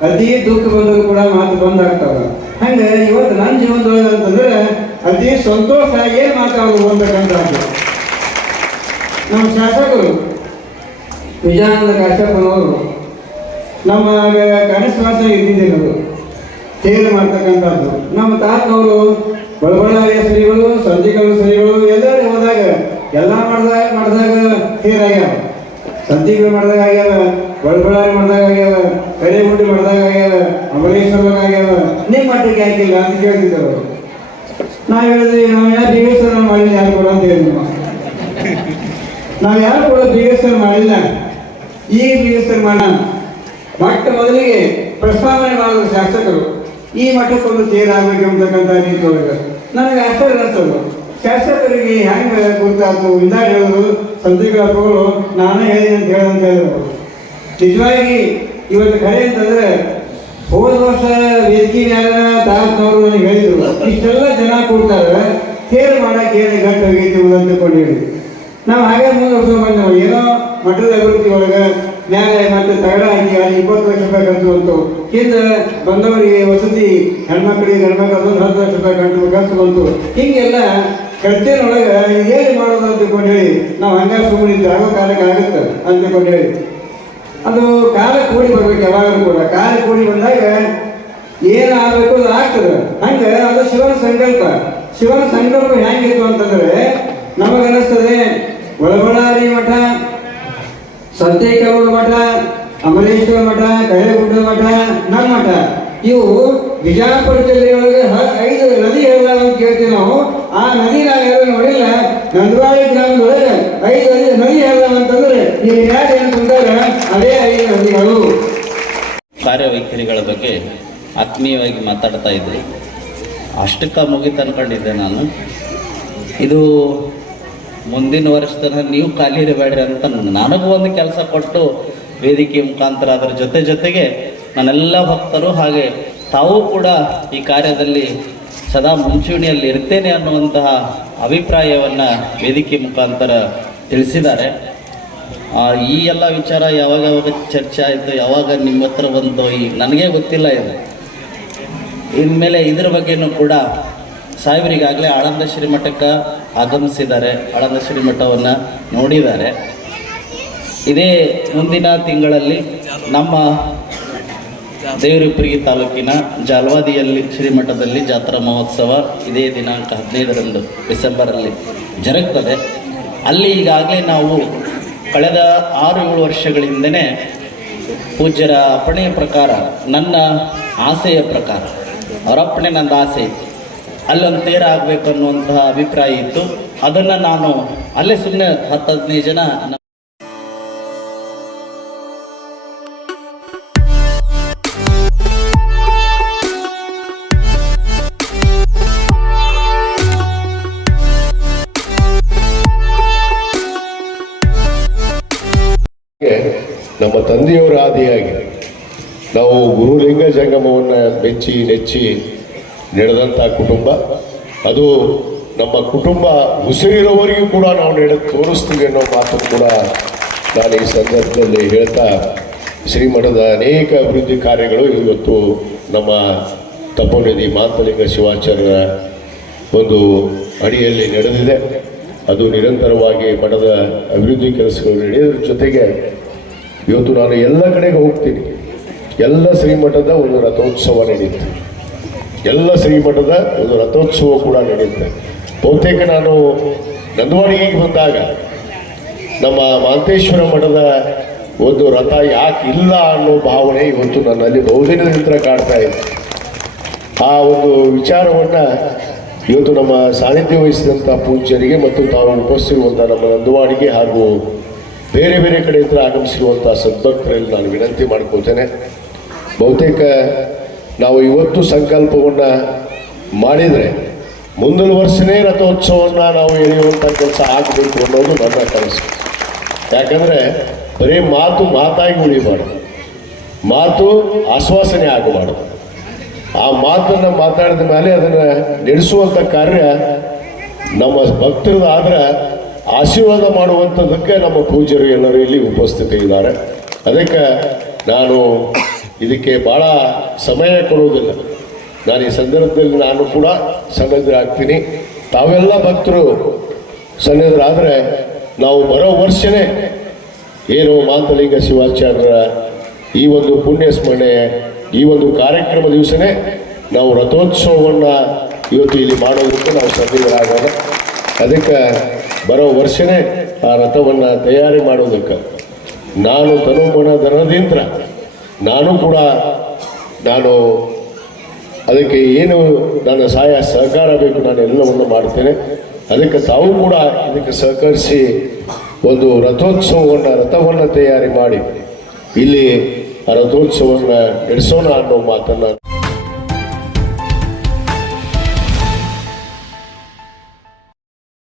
ಅತಿ ದುಃಖ ಬಂದರೂ ಕೂಡ ಮಾತು ಬಂದಾಗ್ತಾವ ಹಂಗ ಇವತ್ತು ನನ್ನ ಜೀವನದೊಳಗೆ ಅಂತಂದ್ರೆ ಅತಿ ಸಂತೋಷ, ಏನ್ ಮಾತಾಡೋದು ಬಂದಕ್ಕಂತ ನಮ್ಮ ಶಾಸಕರು, ವಿಜಯಾನಂದ ಕಾಶ್ಯಪ್ಪನವರು ನಮ್ಮ ಕನಸ್ವಾಸ ಇದ್ದಿದ್ದರು ತೇರು ಮಾಡ್ತಕ್ಕಂಥದ್ದು. ನಮ್ಮ ತಾತನವರು ಬಳಬಳ್ಳಾರಿಯ ಶ್ರೀಗಳು ಸಂಜಿಕರು ಶ್ರೀಗಳು ಎಲ್ಲರೂ ಹೋದಾಗ, ಎಲ್ಲ ಮಾಡ್ದಾಗ, ಮಾಡಿದಾಗ ತೇರಾಗ್ಯಾವ ಸಂತಿಗಳು ಮಾಡಿದಾಗ ಆಗ್ಯಾವ ಬಳಬಳ್ಳಾರಿ ಮಾಡಿದಾಗ ಆಗ್ಯಾವ ಕಡೆಗುಂಡಿ ಮಾಡಿದಾಗ ಆಗ್ಯಾವ ಅಮರೇಶ್ವರ ಆಗ್ಯಾವ ನಿಮ್ಮ ಮಟ್ಟಕ್ಕೆ ಆಗಿಲ್ಲ ಅಂತ ಕೇಳ್ತಿದ್ದವರು ನಾವು ಹೇಳಿದ್ವಿ ನಾವು ಯಾರು ದೇವಸ್ಥಾನ ಮಾಡಿಲ್ಲ, ಯಾರು ಕೂಡ ಅಂತ ಹೇಳಿದ್ವಿ ನಾವು. ಯಾರು ಕೂಡ ಬಿಗೇಶ್ವರ ಮಾಡಿಲ್ಲ. ಈಗ ಬಿಗೇಶ್ವರ ಮಾಡ ಮಟ್ಟ ಮೊದಲಿಗೆ ಪ್ರಸ್ತಾವನೆ ಮಾಡಿದ ಶಾಸಕರು. ಈ ಮಠಕ್ಕೊಂದು ಸೇರಾಗಬೇಕು ಅಂತಕ್ಕಂಥ ರೀತಿ ನನಗೆ ಆಶ್ಚರ್ಯ ಅನಿಸ್ತದೆ ಶಾಸಕರಿಗೆ ಹೆಂಗೆ ಗೊತ್ತಾಯ್ತು ಇಂದ ಹೇಳಿದ್ರು ಹಬ್ಬಗಳು ನಾನೇ ಹೇಳಿ ಅಂತ ಹೇಳಂತ ಹೇಳಿದ್ರು ನಿಜವಾಗಿ ಇವತ್ತು ಕರೆ ಅಂತಂದ್ರೆ, ಹೋದ ವರ್ಷ ವೇದಿಕೆ ಮ್ಯಾಲ ತಾತನವರು ನನಗೆ ಹೇಳಿದ್ರು, ಇಷ್ಟೆಲ್ಲ ಜನ ಕೊಡ್ತಾರೆ, ತೇರು ಮಾಡಕ್ಕೆ ಏನು ಗಂಟು ಹೋಗೈತಿ ಅಂತ ಹೇಳಿ ನಾವು ಹಾಗೆ ಮುಂದುವರ್ಸ್ಕೊಂಡು ಬಂದವು, ಏನೋ ಮಠದ ಅಭಿವೃದ್ಧಿ ಒಳಗೆ ನ್ಯಾಯ ಮತ್ತೆ ತಗಡ ಹಾಕಿ ಅಲ್ಲಿ ಇಪ್ಪತ್ತು ಲಕ್ಷ ರೂಪಾಯಿ ಖರ್ಚು ಬಂತು. ಹಿಂದೆ ಬಂದವರಿಗೆ ವಸತಿ, ಹೆಣ್ಮಕ್ಳಿಗೆ ಹೆಣ್ಮಕ್ಳು ಹತ್ತು ಲಕ್ಷ ರೂಪಾಯಿ ಖರ್ಚು ಬಂತು. ಹಿಂಗೆಲ್ಲ ಖರ್ಚಿನೊಳಗೆ ಏನು ಮಾಡೋದು ಅಂತ ತಿಳ್ಕೊಂಡು ಹೇಳಿ. ನಾವು ಹಂಗೆ ಸುಮ್ಮನೆ ಆಗೋ ಕಾಲಕ್ಕೆ ಆಗುತ್ತೆ ಅಂತ ಹೇಳಿ. ಅದು ಕಾಲ ಕೂಡಿ ಬರ್ಬೇಕು ಯಾವಾಗಲೂ ಕೂಡ. ಕಾಲ ಕೂಡಿ ಬಂದಾಗ ಏನು ಆಗಬೇಕು ಅದು ಆಗ್ತದೆ. ಹಂಗೆ ಅದು ಶಿವನ ಸಂಕಲ್ಪ. ಶಿವನ ಸಂಕಲ್ಪ ಹೆಂಗಿತ್ತು ಅಂತಂದ್ರೆ ನಮಗನಿಸ್ತದೆ ಒಳಬಳ್ಳಾರಿ ಮಠ ಸಂತೇಕೌಡ ಮಠ ಅಮರೇಶ್ವರ ಮಠ ಕೈಲಗುಡ್ಡ ಮಠ, ನಮ್ಮ ಮಠ. ಇವು ಬಿಜಾಪುರ ಜಿಲ್ಲೆಯೊಳಗೆ ಐದು ನದಿ ಹೇಳ ಅಂತ ಕೇಳ್ತೀವಿ ನಾವು. ಆ ನದಿ ನಾವು ನೋಡಿಲ್ಲ ನಂದವಾಡಿ ಗ್ರಾಮದೊಳಗೆ ಐದು ಐದು ನದಿ ಹೇಳ ಅಂತಂದ್ರೆ ಇಲ್ಲಿ ಯಾರು ಏನು ತಂದಾರ ಅದೇ ಐದು ನದಿಗಳು. ಕಾರ್ಯವೈಖರಿಗಳ ಬಗ್ಗೆ ಆತ್ಮೀಯವಾಗಿ ಮಾತಾಡ್ತಾ ಇದ್ದೆ ಅಷ್ಟಕ್ಕ ಮುಗಿತು ಅನ್ಕೊಂಡಿದ್ದೆ ನಾನು. ಇದು ಮುಂದಿನ ವರ್ಷ ನೀವು ಖಾಲಿ ಇರಬೇಡ್ರಿ ಅಂತ ನನಗೂ ಒಂದು ಕೆಲಸ ಕೊಟ್ಟು ವೇದಿಕೆ ಮುಖಾಂತರ ಅದರ ಜೊತೆ ಜೊತೆಗೆ ನನ್ನೆಲ್ಲ ಭಕ್ತರು ಹಾಗೆ ತಾವು ಕೂಡ ಈ ಕಾರ್ಯದಲ್ಲಿ ಸದಾ ಮುಂಚೂಣಿಯಲ್ಲಿ ಇರ್ತೇನೆ ಅನ್ನುವಂತಹ ಅಭಿಪ್ರಾಯವನ್ನು ವೇದಿಕೆ ಮುಖಾಂತರ ತಿಳಿಸಿದ್ದಾರೆ. ಈ ಎಲ್ಲ ವಿಚಾರ ಯಾವಾಗ ಯಾವಾಗ ಚರ್ಚೆ ಆಯಿತು, ಯಾವಾಗ ನಿಮ್ಮ ಹತ್ರ ಬಂತು, ಈ ನನಗೆ ಗೊತ್ತಿಲ್ಲ ಇದು. ಇನ್ಮೇಲೆ ಇದ್ರ ಬಗ್ಗೆನೂ ಕೂಡ ಸಾಹೇಬರಿಗಾಗಲೇ ಆಳಂದ ಶ್ರೀಮಠಕ್ಕೆ ಆಗಮಿಸಿದ್ದಾರೆ ಆಳಂದ ಶ್ರೀಮಠವನ್ನು ನೋಡಿದ್ದಾರೆ. ಇದೇ ಮುಂದಿನ ತಿಂಗಳಲ್ಲಿ ನಮ್ಮ ದೇವರಿಪ್ಪರಿಗೆ ತಾಲೂಕಿನ ಜಾಲ್ವಾದಿಯಲ್ಲಿ ಶ್ರೀಮಠದಲ್ಲಿ ಜಾತ್ರಾ ಮಹೋತ್ಸವ ಇದೇ ದಿನಾಂಕ ಹದಿನೈದರಂದು ಡಿಸೆಂಬರಲ್ಲಿ ಜರುಗ್ತದೆ. ಅಲ್ಲಿ ಈಗಾಗಲೇ ನಾವು ಕಳೆದ ಆರು ಏಳು ವರ್ಷಗಳಿಂದನೇ ಪೂಜ್ಯರ ಅಪ್ಪಣೆಯ ಪ್ರಕಾರ, ನನ್ನ ಆಸೆಯ ಪ್ರಕಾರ, ಅವರ ಅಪ್ಪಣೆ ನನ್ನ ಆಸೆ, ಅಲ್ಲೊಂದು ತೇರ ಆಗಬೇಕು ಅನ್ನುವಂತಹ ಅಭಿಪ್ರಾಯ ಇತ್ತು. ಅದನ್ನು ನಾನು ಅಲ್ಲೇ ಸುಮ್ಮನೆ ಹತ್ತು ಹದಿನೈದು ಜನ ನಮ್ಮ ತಂದೆಯವರ ಆದಿಯಾಗಿ ನಾವು ಗುರುಲಿಂಗ ಜಂಗಮವನ್ನು ಮೆಚ್ಚಿ ನೆಚ್ಚಿ ನಡೆದಂಥ ಕುಟುಂಬ. ಅದು ನಮ್ಮ ಕುಟುಂಬ ಉಸಿರಿರೋವರೆಗೂ ಕೂಡ ನಾವು ನಡೆ ತೋರಿಸ್ತೀವಿ ಅನ್ನೋ ಮಾತು ಕೂಡ ನಾನು ಈ ಸಂದರ್ಭದಲ್ಲಿ ಹೇಳ್ತಾ ಶ್ರೀಮಠದ ಅನೇಕ ಅಭಿವೃದ್ಧಿ ಕಾರ್ಯಗಳು ಇವತ್ತು ನಮ್ಮ ತಪೋನಿಧಿ ಮಾತಲಿಂಗ ಶಿವಾಚಾರ್ಯರ ಒಂದು ಅಡಿಯಲ್ಲಿ ನಡೆದಿದೆ. ಅದು ನಿರಂತರವಾಗಿ ಮಠದ ಅಭಿವೃದ್ಧಿ ಕೆಲಸಗಳು ನಡೆಯೋದ್ರ ಜೊತೆಗೆ ಇವತ್ತು ನಾನು ಎಲ್ಲ ಕಡೆಗೆ ಹೋಗ್ತೀನಿ. ಎಲ್ಲ ಶ್ರೀಮಠದ ಒಂದು ರಥೋತ್ಸವ ನಡೆಯುತ್ತೆ ಎಲ್ಲ ಶ್ರೀಮಠದ ಒಂದು ರಥೋತ್ಸವ ಕೂಡ ನಡೆಯುತ್ತೆ ಬಹುತೇಕ ನಾನು ನಂದವಾಡಿಗೆ ಬಂದಾಗ ನಮ್ಮ ಮಾಂತೇಶ್ವರ ಮಠದ ಒಂದು ರಥ ಯಾಕೆ ಇಲ್ಲ ಅನ್ನೋ ಭಾವನೆ ಇವತ್ತು ನನ್ನಲ್ಲಿ ಬಹುದಿನದಿಂದ ಕಾಡ್ತಾ ಇದೆ. ಆ ಒಂದು ವಿಚಾರವನ್ನು ಇವತ್ತು ನಮ್ಮ ಸಾನ್ನಿಧ್ಯ ವಹಿಸಿದಂಥ ಪೂಜ್ಯರಿಗೆ ಮತ್ತು ತಾವು ಉಪಸ್ಥಿರುವಂಥ ನಮ್ಮ ನಂದವಾಡಿಗೆ ಹಾಗೂ ಬೇರೆ ಬೇರೆ ಕಡೆಯಿಂದ ಆಗಮಿಸಿರುವಂಥ ಸದ್ಭಕ್ತರಲ್ಲಿ ನಾನು ವಿನಂತಿ ಮಾಡ್ಕೊಳ್ತೇನೆ. ಬಹುತೇಕ ನಾವು ಇವತ್ತು ಸಂಕಲ್ಪವನ್ನು ಮಾಡಿದರೆ ಮುಂದಿನ ವರ್ಷನೇ ರಥೋತ್ಸವವನ್ನು ನಾವು ಎಳೆಯುವಂಥ ಕೆಲಸ ಆಗಬೇಕು ಅನ್ನೋದು ನನ್ನ ಕನಸು. ಯಾಕಂದರೆ ಬರೀ ಮಾತು ಮಾತಾಗಿ ಉಳಿಬಾರ್ದು. ಮಾತು ಆಶ್ವಾಸನೆ ಆಗಬಾರ್ದು. ಆ ಮಾತನ್ನು ಮಾತಾಡಿದ ಮೇಲೆ ಅದನ್ನು ನಡೆಸುವಂಥ ಕಾರ್ಯ ನಮ್ಮ ಭಕ್ತರದಾದ್ರೆ ಆಶೀರ್ವಾದ ಮಾಡುವಂಥದ್ದಕ್ಕೆ ನಮ್ಮ ಪೂಜ್ಯರು ಎಲ್ಲರೂ ಇಲ್ಲಿ ಉಪಸ್ಥಿತಿ ಇದ್ದಾರೆ. ಅದಕ್ಕೆ ನಾನು ಇದಕ್ಕೆ ಭಾಳ ಸಮಯ ಕೊಡುವುದಿಲ್ಲ. ನಾನು ಈ ಸಂದರ್ಭದಲ್ಲಿ ನಾನು ಕೂಡ ಸನ್ನದ್ಧರಾಗ್ತೀನಿ. ತಾವೆಲ್ಲ ಭಕ್ತರು ಸನ್ನದ್ಧರಾದರೆ ನಾವು ಬರೋ ವರ್ಷನೇ ಏನು ಮಾತಲಿಂಗ ಶಿವಾಚಾರ್ಯರ ಈ ಒಂದು ಪುಣ್ಯ ಸ್ಮರಣೆ ಈ ಒಂದು ಕಾರ್ಯಕ್ರಮ ದಿವಸನೇ ನಾವು ರಥೋತ್ಸವವನ್ನು ಇವತ್ತು ಇಲ್ಲಿ ಮಾಡೋದಕ್ಕೆ ನಾವು ಸನ್ನಿಧರಾಗೋಣ ಅದಕ್ಕೆ ಬರೋ ವರ್ಷನೇ ಆ ರಥವನ್ನು ತಯಾರಿ ಮಾಡೋದಕ್ಕೆ ನಾನು ತನುಮಣ ಧನದಿಂತ್ರ ನಾನು ಕೂಡ ನಾನು ಅದಕ್ಕೆ ಏನು ನನ್ನ ಸಹಾಯ ಸಹಕಾರ ಬೇಕು ನಾನು ಎಲ್ಲವನ್ನು ಮಾಡ್ತೇನೆ. ಅದಕ್ಕೆ ತಾವು ಕೂಡ ಇದಕ್ಕೆ ಸಹಕರಿಸಿ ಒಂದು ರಥೋತ್ಸವವನ್ನು, ರಥವನ್ನು ತಯಾರಿ ಮಾಡಿ. ಇಲ್ಲಿ ಆ ರಥೋತ್ಸವವನ್ನು ನಡೆಸೋಣ ಅನ್ನೋ ಮಾತನ್ನು